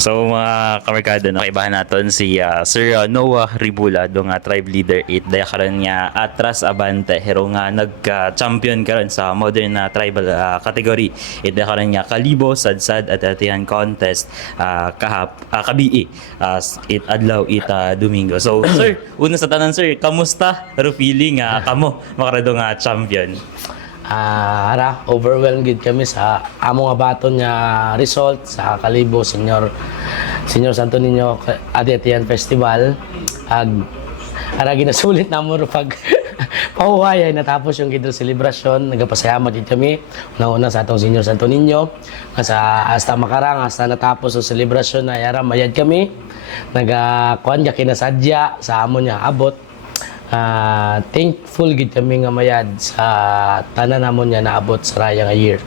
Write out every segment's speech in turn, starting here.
So mga kamerkado, nakaibahan natin si Sir Noah Ribula, do nga tribe leader 8 daya karon nga atras abante hero nga nagka-champion karon sa modern na tribal category. Daya karon nga kalibo sadsad at atihan contest kabii it adlaw ita Domingo. So sir, una sa tanan sir, kamusta ro feeling kamo makarado nga champion? Overwhelmed gid kami sa among abaton nga result sa Kalibo Senior Santo Niño Adetian Festival. Ginasulit namo ro pag pauhay ay natapos yung gidro celebration. Nagapasalamat gid kami una sa atong Senior Santo Niño sa hasta makarang hasta natapos ang celebration na yara mayad kami. Kuan ka kinasadya sa amon nga abot. Thankful gid kami nga mayad sa tanan namon nga naabot sa raya nga year.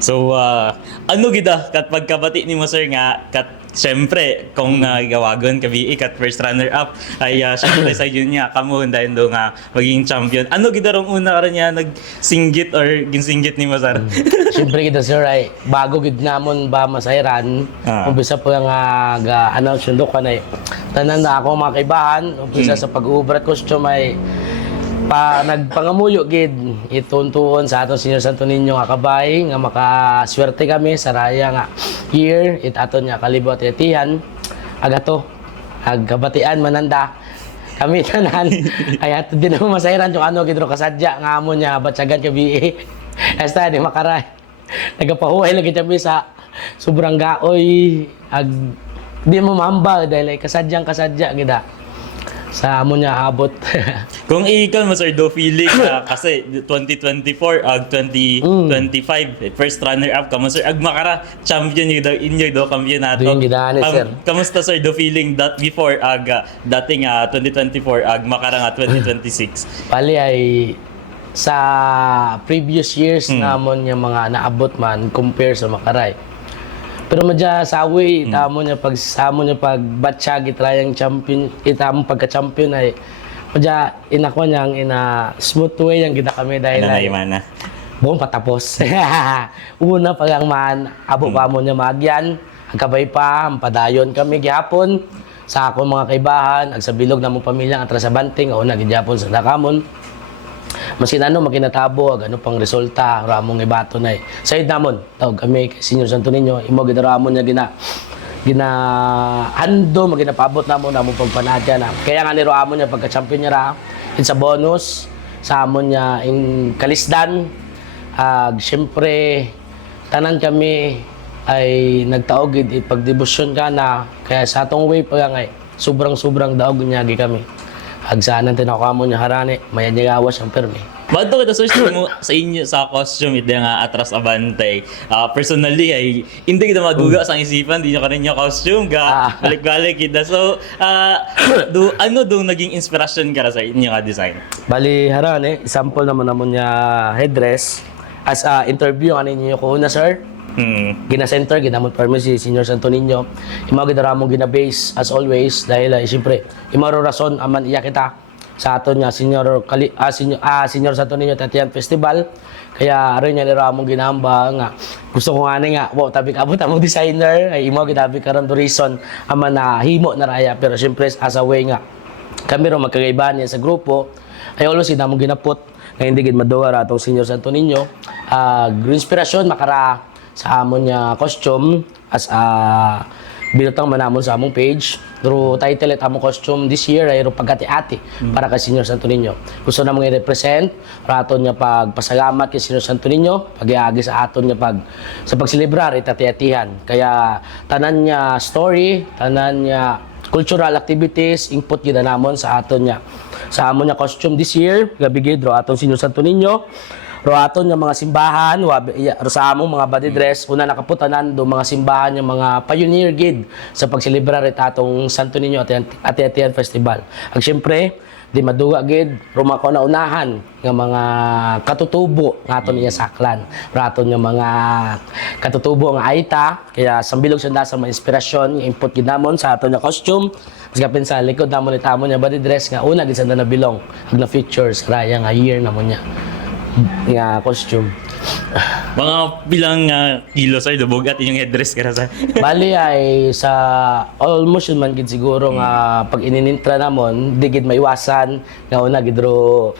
So ano gida kat pagkabati nimo sir nga kat syempre kung gawagon kabi kat first runner up ay syempre sa yun niya kamo dahil do nga maging champion. Ano gida rong una karon niya nagsinggit or ginsinggit nimo sir? Syempre gid sir ay bago gid namon ba masayran. Umpisa po nga ga-announce yung dukan ay tanan na ako mga kaibahan. Umpisa sa pag-uubrat costume ay nagpangamuyo gid ituntuon sa atong Senior Santo Niño nga kabay nga makaswerte kami sa raya nga year aton nga Kalibo at Atihan agato agkabatian mananda kami tanan ay ato din mo masayran yung ano gid ro kasadya nga amo nya batsagan kabi hasta di makaray nagapahuhay lagi kami sa sobrang gaoy di mo mamba dahil kasadyang kasadya gida sa amo niya abot. Kung ikaw mo sir do feeling kasi 2024 2025 first runner up kamo sir ag makara champion yun daw inyo do kampeonato. Doon gidani sir. Kamusta sir do feeling that before dating 2024 ag makara nga 2026? Pali ay sa previous years namon yung mga naabot man compare sa makaray. Pero madya sa away, tamo niya pag batsyag itrayang champion, itamong pagka-champion ay madya inakwa niyang ina smooth way yang kita kami dahil ay buong patapos. Una pa lang man, abo pa mo niya magyan, ang kabay pa, ang padayon kami gihapon sa akong mga kaibahan, ag sa bilog na mong pamilya, ang trasabanting, o nagigihapon sa dakamon. Masin ano makinatabo ag ano pang resulta ramong ibato na sayid namon tawag kami kay Senior Santo Niño imo gid ramon nya gina hando maginapabot namon pagpanadya na kaya nga niro amon nya pagka-champion nya ra sa bonus sa amon nya in kalisdan syempre tanan kami ay nagtaog gid ipagdebosyon kana kaya sa atong way pa nga sobrang daog nya gi kami agsanan tinakamo niya harane maya niya gawas ang permi. Bato kita search mo sa inyo sa costume ito nga atras abante. Personally ay hindi kita maguga sa isipan di nyo kanin yung costume balik-balik kita. So ano do naging inspiration ka sa inyo nga design? Bali harane sample naman niya headdress as interview ano niyo ko una sir. Gina-center, ginamot permi si Senior Santo Niño. Imo gidara mo gina-base as always dahil siyempre imaro rason aman iya kita sa aton nga Senior Santo Niño Tatian Festival. Kaya aron nya nira mo ginamba nga gusto ko ani nga tabi abot among designer ay imo gitabi karon to reason aman na himo na raya pero siyempre as a way nga kami ro magkagayban niya sa grupo ay always ina mo ginapot nga hindi gid maduwa ra atong Senior Santo Niño inspirasyon makara sa amon niya costume as binutang manamon sa among page. Pero title at among costume this year ay pagkati-ati para kay Senior Santo Niño. Gusto na mga i-represent raton niya pagpasalamat kay Senior Santo Niño, pagiagi sa aton niya sa pagselebrar itati-atihan. Kaya tanan niya story, tanan niya cultural activities, input gid namon sa aton niya. Sa amon niya costume this year, gabi gid ro aton Senior Santo Niño. Ro aton nga mga simbahan ro sa among mga body dress una nakaputanan do mga simbahan yung mga pioneer gid sa pagselebrar atong Santo Niño Ati-Atihan Festival. Ag syempre di maduga gid ro na unahan nga mga katutubo nga aton niya saklan. Ro aton nga mga katutubo nga aita kaya sambilog sa mga inspirasyon input gid namon sa aton nga costume. Mas kapin sa likod namon itamo nya body dress nga una gid sa nabilong ag na features raya nga year namon nya. nga costume. Mga bilang kilo sir, dubugat inyong headdress ka na sir. Bali ay sa almost yun man gid siguro nga pag ininintra namon di gid maiwasan nga una gid ro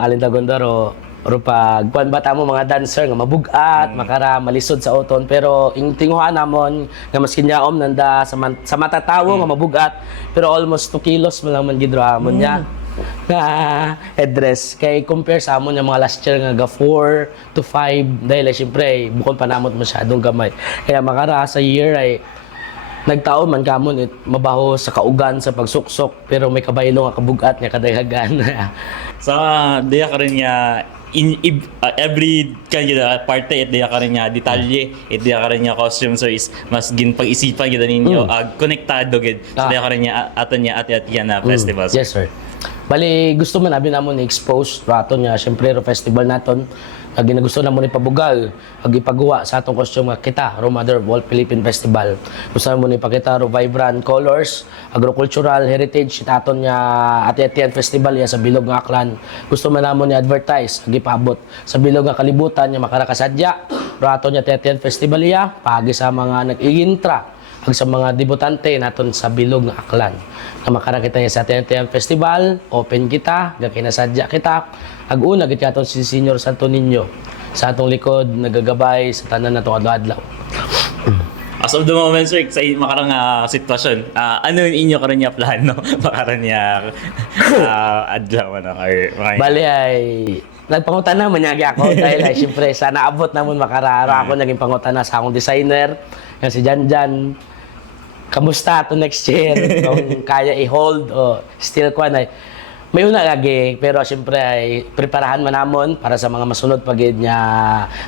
alin tagon ro pag kuan bata mo mga dancer nga mabugat makara malisod sa oton pero ing tinguhan namon nga maskin yaom nanda sa mata tawo nga mabugat pero almost 2 kilos man lang man gid ro amon niya nga headdress kay compare sa amon yung mga last year nga 4 to 5 dahil syempre bukod pa namot masyadong gamay kaya makara sa year ay nagtaon man kamon mabaho sa kaugan sa pagsuksok pero may kabaylo nga kabugat nga kadaghagan. Sa diya ka rin nga every kanya parte it diya ka rin nga detalye it diya ka rin nga costume sir is mas gin pag-isipan gid ninyo konektado gid sa diya ka rin nga aton niya at yan na festival. Yes sir. Bali gusto man abi namon i-expose rato niya syempre ro festival naton ag ginagusto namon ipabugal ag ipagawa sa atong costume nga kita ro Mother of All Philippine Festival. Gusto namon ipakita ro vibrant colors, agricultural heritage aton niya ati-atian festival ya sa Bilog nga Aklan. Gusto man namon i-advertise ag ipaabot sa Bilog nga kalibutan nga makarakasadya ro aton niya ati-atian festival ya paagi sa mga nag-iintra ag sa mga debutante naton sa Bilog nga Aklan nga makarakita niya sa Tayang Festival, open kita, nga kinasadya kita. Ag una gid aton si Senior Santo Niño sa atong likod nagagabay sa tanan natong adlaw. As of the moment sir sa makarang sitwasyon, ano yung inyo karon niya plano makaran niya adlaw na or Bali ay nagpangutana man niya ako dahil ay syempre sa naabot namon makarara ako naging pangutana sa akong designer nga si Janjan. Kamusta to next year? Kung kaya i-hold o still kwan ay may una lagi pero syempre ay preparahan man namon para sa mga masunod pagid niya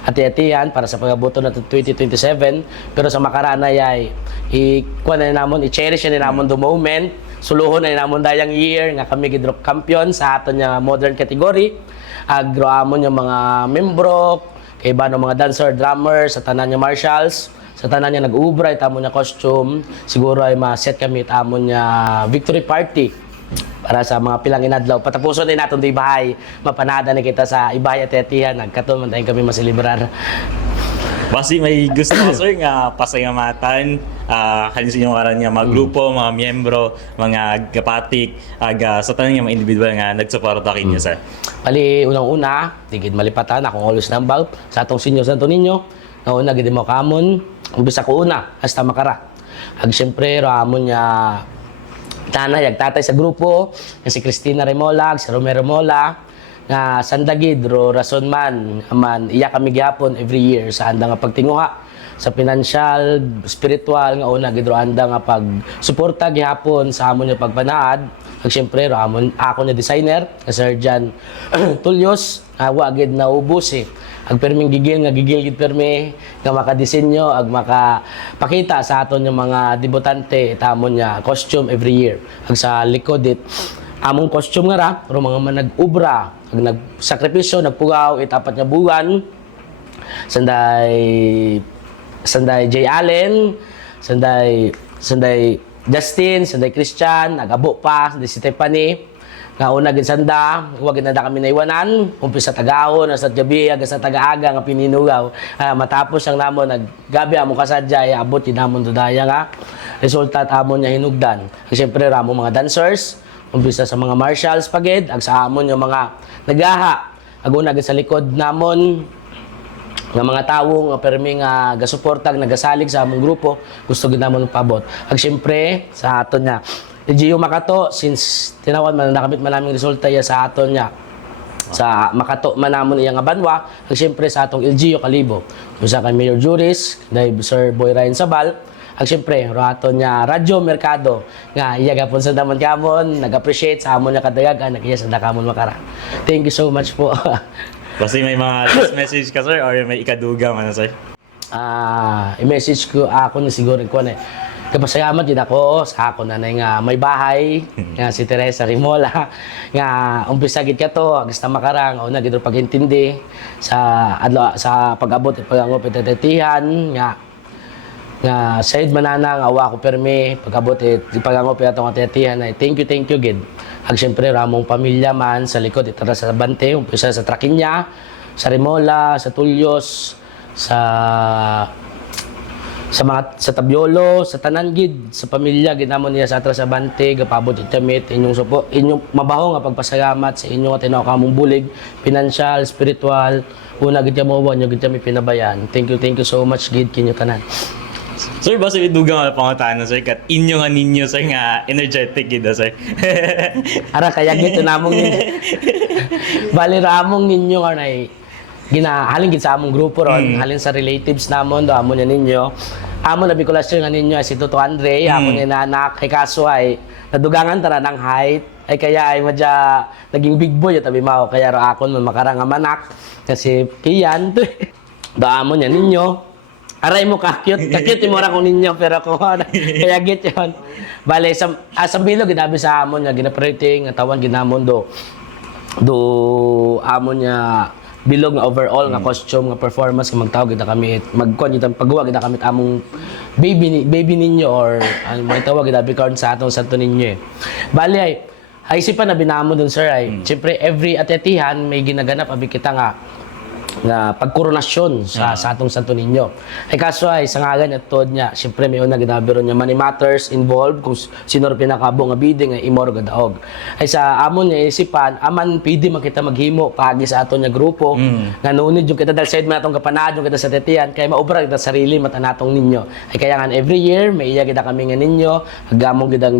ati-atihan para sa pagabuto nato 2027 pero sa makaraan ay i-kwan na namon i-cherish na namon the moment suluhon na namon dayang year nga kami gidrop champion sa aton nga modern category agroamon yung mga membro kay ba mga dancer drummers sa tanan nga marshals sa tanan niya nag-ubray tamo niya costume siguro ay ma-set kami tamo niya victory party para sa mga pilang inadlaw patapuson din naton di bahay mapanada ni kita sa ibahay at atihan nagkaton man tayong kami maselebrar. Basi may gusto ko sir nga pasalamatan kanina sa inyo karan nga mga grupo, mga miyembro, mga kapatik sa tanan nga mga individual nga nagsuporta kinyo sir. Bali unang-una digid malipatan akong always nambal sa atong Senior Santo Niño na una gid mo kamon umbisa ko una hasta makara ag syempre ramon niya tanay ag tatay sa grupo nga si Cristina Remolag si Romero Mola nga sandagid ro rason man iya kami gihapon every year sa anda nga pagtinguha sa financial spiritual nga una gid ro anda nga pag suporta gihapon sa amon nga pagpanaad ag syempre ramon ako nga designer nga Sir Jan Tulyos wa gid naubos ag perming gigil gid permi nga makadesenyo ag makapakita sa aton yung mga debutante tamon niya costume every year ag sa likod among costume nga ra pero mga manag-ubra ag nagsakripisyo nagpugaw itapat nga buwan sanday J. Allen sanday Justin sanday Christian nagabo pa sanday Stephanie nga una gid sanda wa gid na kami naiwanan umpisa tagahon sa gabi aga sa tagaaga nga pininugaw matapos ang namon naggabi amo kasadya abot gid namon dudaya nga resulta amon nya hinugdan syempre ramo mga dancers umpisa sa mga marshals pagid ag sa amon yung mga nagaha ag una gid sa likod namon nga mga tawo nga permi nga gasuportag nagasalig sa among grupo gusto gid namon pabot ag syempre sa aton nya Gio Makato since tinawan man nakamit man naming resulta ya sa aton niya sa Makato man namon iya nga banwa ag syempre sa atong LGU Kalibo usa kay Mayor Juris dai Sir Boy Ryan Sabal ag syempre ro aton niya Radyo Mercado nga iya gapon sa damon kamon nag-appreciate sa amon nga kadagagan nagiya sa dakamon makara. Thank you so much po. Kasi may mga last message ka sir or may ikadugang ano sir? I-message ko ako na siguro ko na kapasayamat din ako sa ako na nga may bahay nga si Teresa Rimola nga umpisa gid kato agsta makarang una gid pagintindi sa adlaw sa pag-abot at pag-angop itatihan nga sayod mananang awa ko permi pag-abot at pag-angop atong atatihan ay thank you gid ag syempre ramong pamilya man sa likod itara sa bante umpisa sa trakin niya sa Remola, sa Tulyos, sa Tabiolo, sa tanan gid, sa pamilya ginamon niya sa Atras Abante, gapabot itamit inyong supo, inyong mabaho nga pagpasalamat sa inyo nga tinawag kamong bulig, financial, spiritual, una gid mo nyo gid kami pinabayan. Thank you so much gid kinyo tanan. Sir, basta idugang nga pangutana, sir, kat inyo nga ninyo, sir, nga energetic gid, sir. Ara kaya gito namong ninyo. Bali ramong ninyo nga nay halin gid sa among grupo ron, halin sa relatives namon do amon ninyo. Amon na bikulasyon nga ninyo si Toto Andre, amon ni nanak kay kaso ay nadugangan tara ng height ay kaya ay madya naging big boy tabi mao kaya ra akon man makarang nga manak kasi kiyan do amon ninyo. Aray mo ka-cute mo ra ko ninyo pero ko kaya git yon. Bale sa bilog ginabi sa amon nga ginaprating nga tawan ginamon do amon nya bilog nga overall nga costume nga performance nga magtawag kita kami magkuan kita pagguwa kita kami among baby ninyo or ano may tawag kita karon sa atong santo ninyo eh. Bali ay isipan na binamo dun sir ay syempre every atetihan may ginaganap abi kita nga pagkoronasyon sa atong santo ninyo. Ay kaso ay sa ngagan at tuod niya, syempre may una ginabiro niya money matters involved kung sino rin pinakabo nga bidding ay imor gadaog. Ay sa amon niya isipan, aman pwede man kita maghimo paagi sa aton niya grupo nga nunid yung kita dahil side man atong kapanad yung kita sa tetian kay maobra kita sarili mata natong ninyo. Ay kaya nga every year may iya kita kami nga ninyo, agamong gidang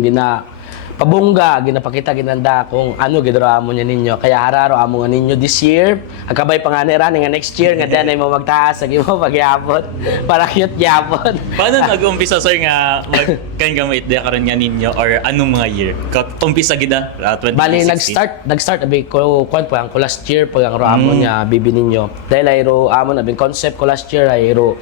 pabungga ginapakita ginanda kung ano gidra mo niya ninyo kaya hararo amo nga ninyo this year akabay panganira nga next year nga diyan ay mo magtaas agi mo pagyapon para cute gyapon. Paano nag-umpisa, sir, nga magkain gamit dia karon nga ninyo or anong mga year? Umpisa gida 2016. Bali nag-start abi ko kwan pa ang ko last year pag ang amo niya bibi ninyo dahil ay ro amo na bin concept ko last year ay ro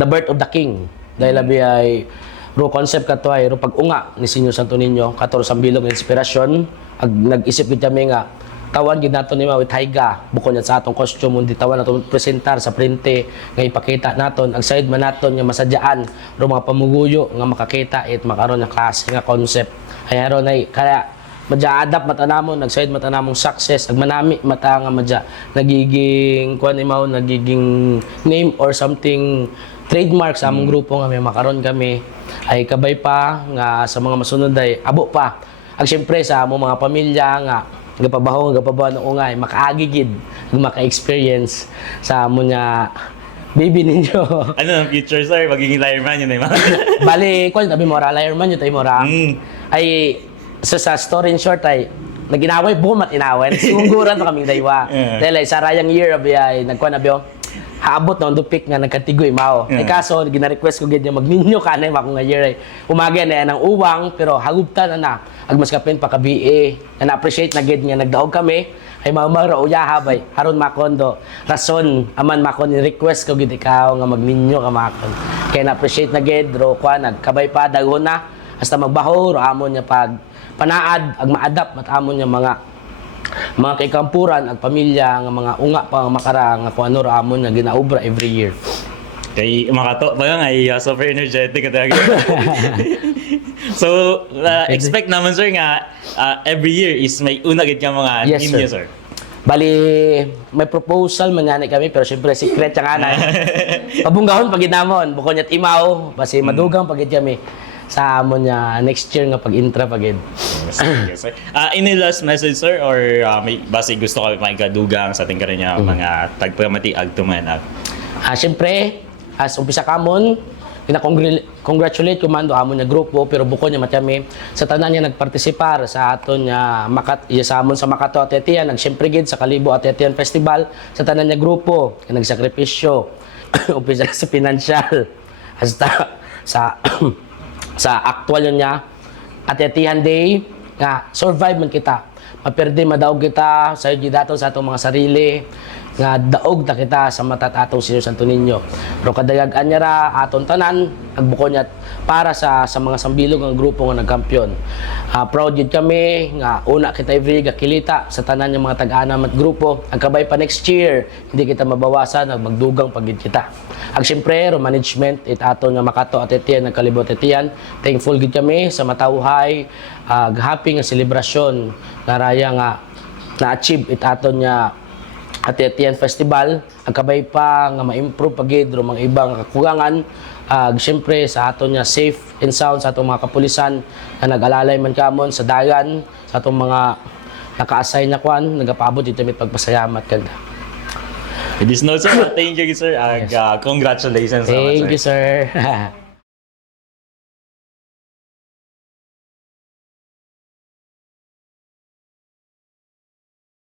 the birth of the king dahil abi ay ro concept kato ay ro pag-unga ni Senyor Santo Niño kator sa bilog ng inspirasyon nag-isip gid kami nga tawan gid nato ni with haiga bukod yan sa atong costume undi tawan nato presentar sa printe nga ipakita naton ang side man naton nga masadyaan ro mga pamuguyo nga makakita it makaron nga klase nga concept ay aron ay kaya madya-adapt mata namon nag-side mata namong success agmanami mata nga madya nagiging kuan imaw nagiging name or something trademark sa among grupo nga may makaron kami ay kabay pa nga sa mga masunod ay abo pa ag syempre sa among mga pamilya nga gapabaho nga gapabaho ng ungay makaagigid maka-experience sa among nya baby ninyo. Ano ang future, sir? Magiging liarman yun, mga. Bali, kung sabi mo ra liarman yun tayo mo ra ay sa story in short ay naginaway buong matinaway sumungguran pa kaming daywa dahil ay sa rayang year abi ay nagkuan abi haabot na dupik nga nagkatigoy mao. Ay kaso gina-request ko gid niya magninyo kanay ako nga year ay umaga na ang uwang pero hagubtan na agmas kapin pa ka BA na appreciate na gid nga nagdaog kami ay mamara uyaha bay haron makondo rason aman makon request ko gid ikaw nga magninyo ka makon kay na appreciate na gid ro kwa nagkabay pa daghon na hasta magbaho ro amon niya pag panaad ag ma-adapt mat amon niya mga kaikampuran at pamilya nga mga unga pa makarang nga kung ano ramon nga ginaubra every year. Kay makato pa nga ay super energetic ka talaga. So, expect naman, sir, nga every year is may una gid ka mga Yes, ninyo, sir. sir. Bali, may proposal man nga kami pero syempre secret siya nga na. Pabunggahon pagid namon, bukod niya't imaw, basi madugang pagid kami sa amon niya next year nga pag-intra pagid. Yes, sir. Any last message, sir, or may basi gusto ka maikadugang sa ating kanya mga tagpamati agtuman? Syempre, as umpisa kamon, congratulate ko man do amon nga grupo pero bukod niya matami sa tanan niya nagpartisipar sa aton nga sa amon sa Makato Atetian nagsyempre gid sa Kalibo Atetian Festival sa tanan niya grupo nagsakripisyo umpisa sa financial hasta sa actual niya Atetian Day nga survive man kita maperde madaog kita sa daton sa atong mga sarili nga daog ta kita sa mata atong Senyor Santo Niño. Pero kadayagan niya ra aton tanan agbuko niya para sa mga sambilog nga grupo nga nagkampiyon. Proud gid kami nga una kita every gakilita sa tanan nga mga tag-ana mat grupo. Ang kabay pa next year hindi kita mabawasan magdugang pagid kita. Ag syempre management it aton nga Makato Atetian nga Kalibo Atetian. Thankful gid kami sa matawhay happy nga selebrasyon nga raya nga na-achieve it aton nga at Etienne Festival, ang kabay pa nga ma-improve pagidro mga ibang kakugangan. Siyempre sa aton niya safe and sound sa atong mga kapulisan na nag-alalay man kamon sa dagan, sa atong mga naka-assign na kwan, nagapaabot dito may pagpasayamat kanda. It is no, sir. Thank you, sir. Congratulations. Thank you, sir.